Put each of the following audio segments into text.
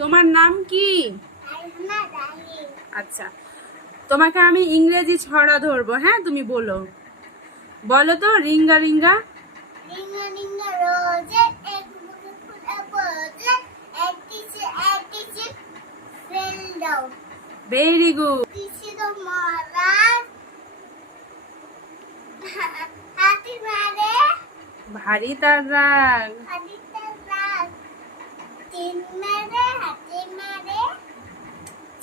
তোমার নাম কি? আচ্ছা, তোমাকে আমি ইংরেজি ছড়া ধরবো। হ্যাঁ, তুমি বলো বলো তো। রিঙ্গা রিঙ্গা রিঙ্গা রিঙ্গা রোজে এক বুকে ফুটা পড়ে এক কিসে ফেল দাও। Very good. কিসে তো মহারাজ হাতি মারে ভারী তার রাগ। হাতির রাগ তিন মারে হাতি মারে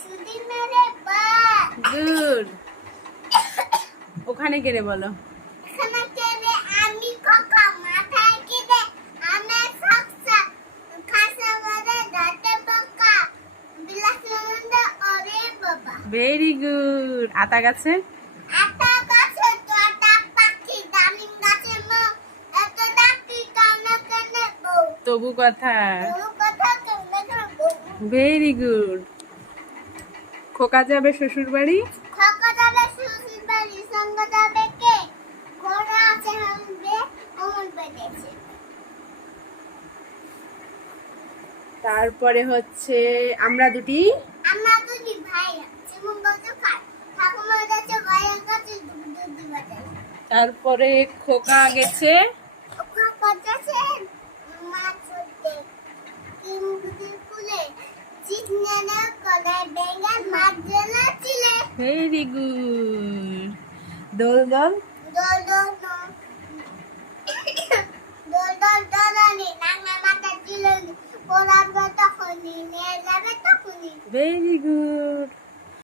ছুরি মারে বা। গুড। ওখানে কেড়ে বলো। এখানে কেনে আমি কাকা মাথায় কেটে আমি সাকসা খাসা মারে দাঁতে বকা বিলাস নন্দ ওরে বাবা। Very good. আতা গাছে আতা গাছে তোতা পাখি দামিন গাছে মো এত ডাকি কানে কানে বউ তবু কথা। তোর কথা কেমনে করে বউ। Very good. খোকা যাবে শ্বশুর বাড়ি। খোকা যাবে শ্বশুর বাড়ি সঙ্গ যাবে কে ঘোড়া আছে হামবে অমন বেঁধেছে। তারপরে হচ্ছে আমরা দুটি। আমরা দুটি ভাই যেমন বলতে খাই ঠাকুমার কাছে ভাইয়ের কাছে দুধ দিবা যায়। তারপরে খোকা গেছে। ওকা কাছে মাছ ধরতে কিমগুদি ফুলে চিকনা কলা ডেঙ্গা মাছ জেলা চিলে। Very good. দোল দল দল দল দল দল দলানি নাঙ্গা মাথা চিলে পোড়াবে তখনই নিয়ে যাবে তখনই। Very good.